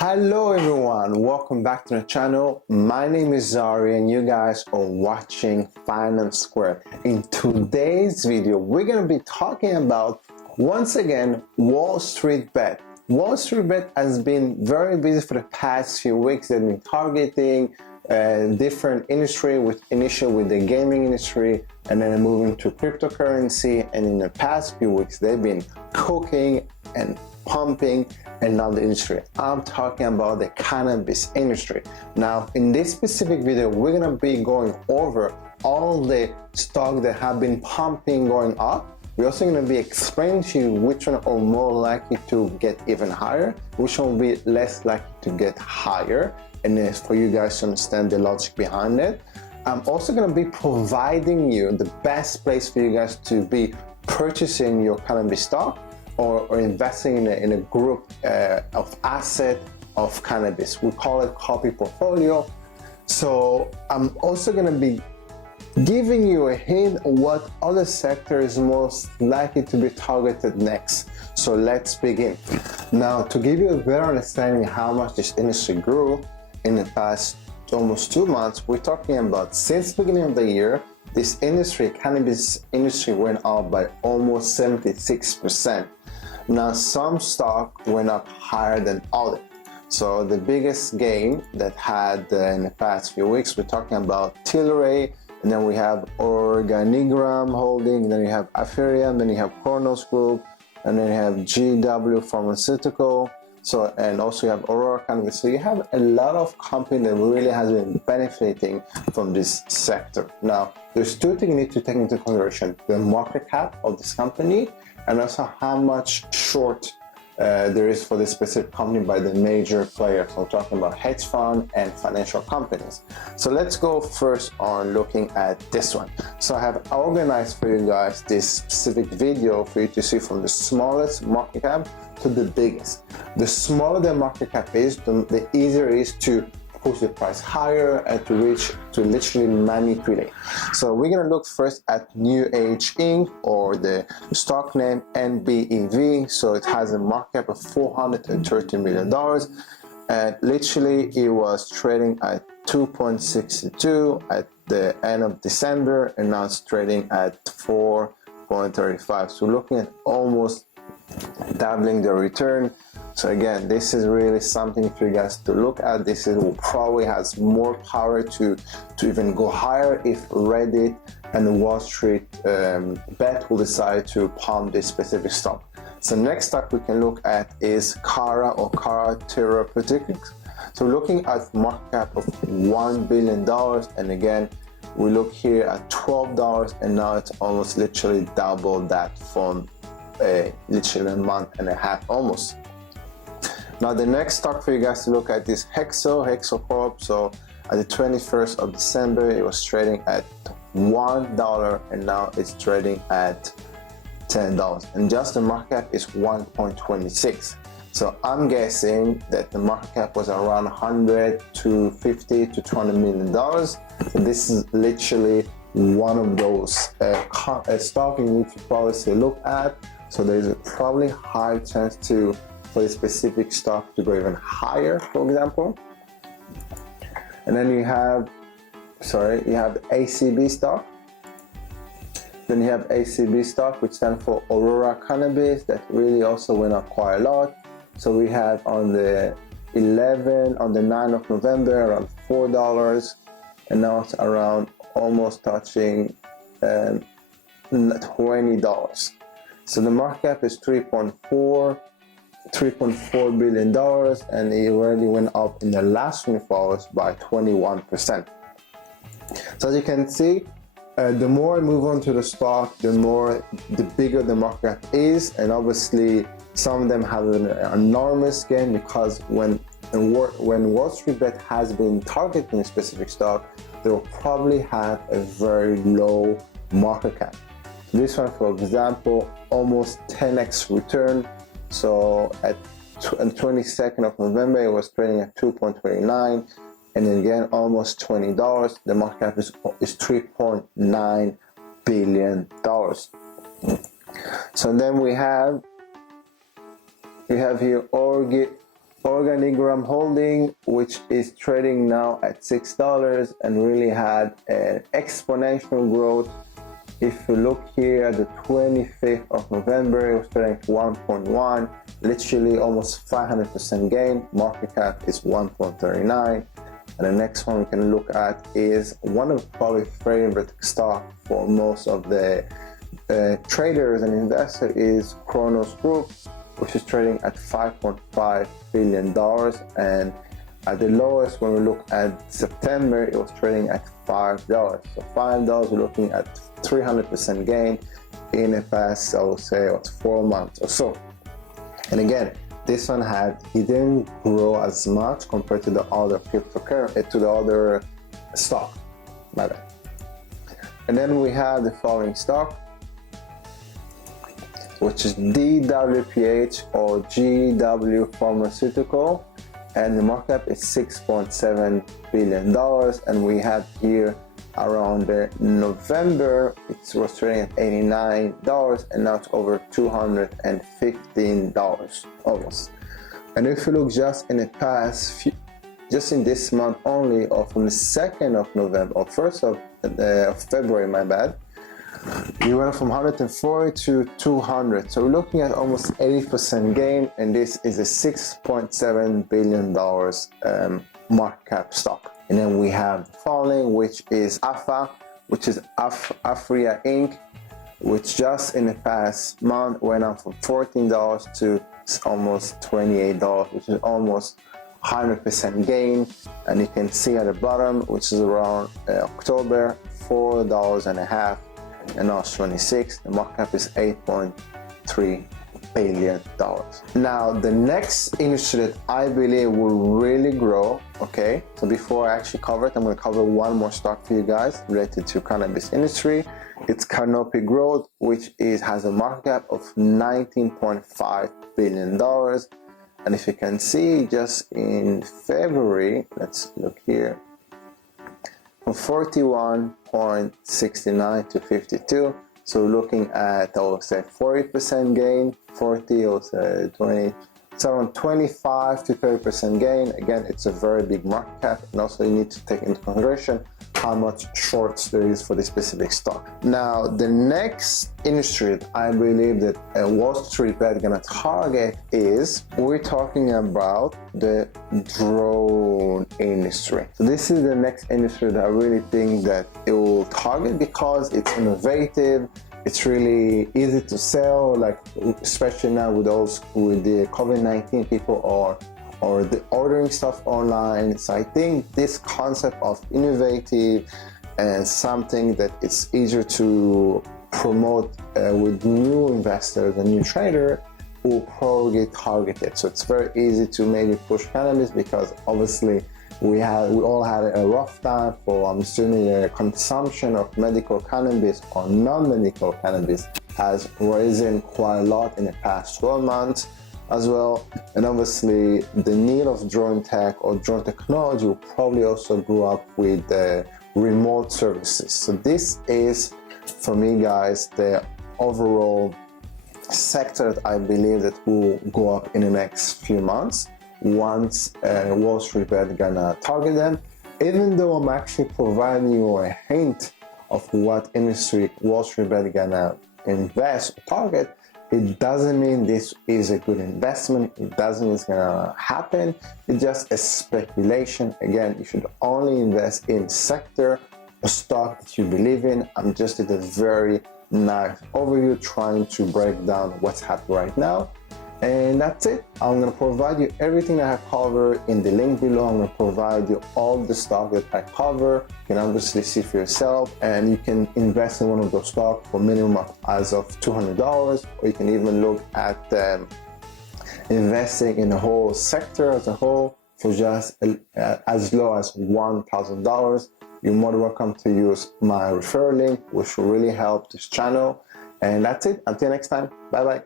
Hello everyone, welcome back to the channel. My name is Zari and you guys are watching Finance Squared. In today's video, we're going to be talking about, once again, Wall Street Bet. Wall Street Bet has been very busy for the past few weeks. They've been targeting different industry, initially with the gaming industry and then moving to cryptocurrency, and in the past few weeks they've been cooking and pumping another industry. I'm talking about the cannabis industry. Now in this specific video we're gonna be going over all the stocks that have been pumping, going up. We're also going to be explaining to you which one are more likely to get even higher, which one will be less likely to get higher, and it's for you guys to understand the logic behind it. I'm also going to be providing you the best place for you guys to be purchasing your cannabis stock or investing in a group of asset of cannabis. We call it copy portfolio. So I'm also going to be giving you a hint what other sector is most likely to be targeted next. So let's begin. Now, to give you a better understanding how much this industry grew in the past almost 2 months, we're talking about since the beginning of the year, this industry, cannabis industry, went up by almost 76%. Now, some stock went up higher than others. So the biggest gain that had in the past few weeks, we're talking about Tilray, and then we have Organigram Holding, and then you have Ethereum, then you have Kronos Group, and then you have GW Pharmaceutical, so, and also you have Aurora Cannabis. So you have a lot of company that really has been benefiting from this sector. Now, there's two things you need to take into consideration: the market cap of this company, and also how much short there is for this specific company by the major players. So I'm talking about hedge fund and financial companies. So let's go first on looking at this one. So I have organized for you guys this specific video for you to see from the smallest market cap to the biggest. The smaller the market cap is, the easier it is to push the price higher and to literally manipulate. So we're gonna look first at New Age Inc., or the stock name NBEV. So it has a market cap of $430 million, and literally it was trading at 2.62 at the end of December, and now it's trading at 4.35. So looking at almost doubling the return. So again, this is really something for you guys to look at. This is probably has more power to even go higher if Reddit and Wall Street Bet will decide to pump this specific stock. So next stock we can look at is Cara, or Cara Therapeutics. So looking at market cap of $1 billion, and again we look here at $12, and now it's almost literally double that from literally a month and a half almost. Now the next stock for you guys to look at is Hexo Corp. So at the 21st of December it was trading at $1, and now it's trading at $10, and just the market cap is 1.26. So I'm guessing that the market cap was around 100 to 50 to 200 million dollars. So this is literally one of those stock you need to probably look at. So there's a probably high chance for the specific stock to go even higher, for example. And then you have the ACB stock. Then you have ACB stock, which stands for Aurora Cannabis, that really also went up quite a lot. So we have on the 9th of November around $4, and now it's around almost touching $20. So the market cap is $3.4 billion, and it already went up in the last 24 hours by 21%. So as you can see, the more I move on to the stock, the bigger the market cap is, and obviously some of them have an enormous gain, because when Wall Street Bet has been targeting a specific stock, they will probably have a very low market cap. This one, for example, almost 10x return. So at the 22nd of November, it was trading at 2.29, and then again almost $20. The market cap is $3.9 billion. So then we have here Organigram Holding, which is trading now at $6 and really had an exponential growth. If you look here at the 25th of November, it was trading at 1.1, literally almost 500% gain. Market cap is 1.39. And the next one we can look at is one of probably favorite stock for most of the traders and investors is Kronos Group, which is trading at $5.5 billion. And at the lowest, when we look at September, it was trading at $5. So $5, we're looking at 300% gain in the past, I would say, 4 months or so. And again, this one he didn't grow as much compared to the other cryptocurrency, to the other stock. My bad. And then we have the following stock, which is DWPH or GW Pharmaceutical, and the market cap is $6.7 billion. And we have here around November, it was trading at $89, and now it's over $215 almost. And if you look just in the past just in this month only, or from the 2nd of November or 1st of February, my bad, we went from 140 to 200. So we're looking at almost 80% gain, and this is a $6.7 billion market cap stock. And then we have the following, which is AFA, which is Afria Inc., which just in the past month went up from $14 to almost $28, which is almost 100% gain. And you can see at the bottom, which is around October, $4.50, and now it's 26. The market cap is $8.3 billion. Now the next industry that I believe will really grow, okay, so before I actually cover it, I'm going to cover one more stock for you guys related to cannabis industry. It's Canopy Growth, which has a market cap of $19.5 billion. And if you can see, just in February, let's look here, from 41.69 to 52. So looking at, I would say, 40% gain, 40 or 20, so around 25 to 30% gain. Again, it's a very big market cap, and also you need to take into consideration how much shorts there is for this specific stock. Now, the next industry that I believe that Wall Street Bet gonna target is, we're talking about the drone industry. So this is the next industry that I really think that it will target because it's innovative. It's really easy to sell, like especially now with the COVID-19, people are ordering stuff online. So I think this concept of innovative and something that it's easier to promote with new investors and new traders will probably get targeted. So it's very easy to maybe push cannabis because obviously we all had a rough time for, I'm assuming, the consumption of medical cannabis or non-medical cannabis has risen quite a lot in the past 12 months as well. And obviously the need of drone tech or drone technology will probably also grow up with the remote services. So this is, for me guys, the overall sector that I believe that will go up in the next few months once Wall Street Bet gonna target them. Even though I'm actually providing you a hint of what industry Wall Street Bet gonna invest or target, it doesn't mean this is a good investment. It doesn't mean it's gonna happen. It's just a speculation. Again, you should only invest in sector or stock that you believe in. I'm just did a very nice overview trying to break down what's happening right now. And that's it. I'm going to provide you everything I have covered in the link below. I'm going to provide you all the stock that I cover. You can obviously see for yourself, and you can invest in one of those stocks for minimum as of $200, or you can even look at investing in the whole sector as a whole for just as low as $1,000. You're more than welcome to use my referral link, which will really help this channel. And that's it. Until next time. Bye bye.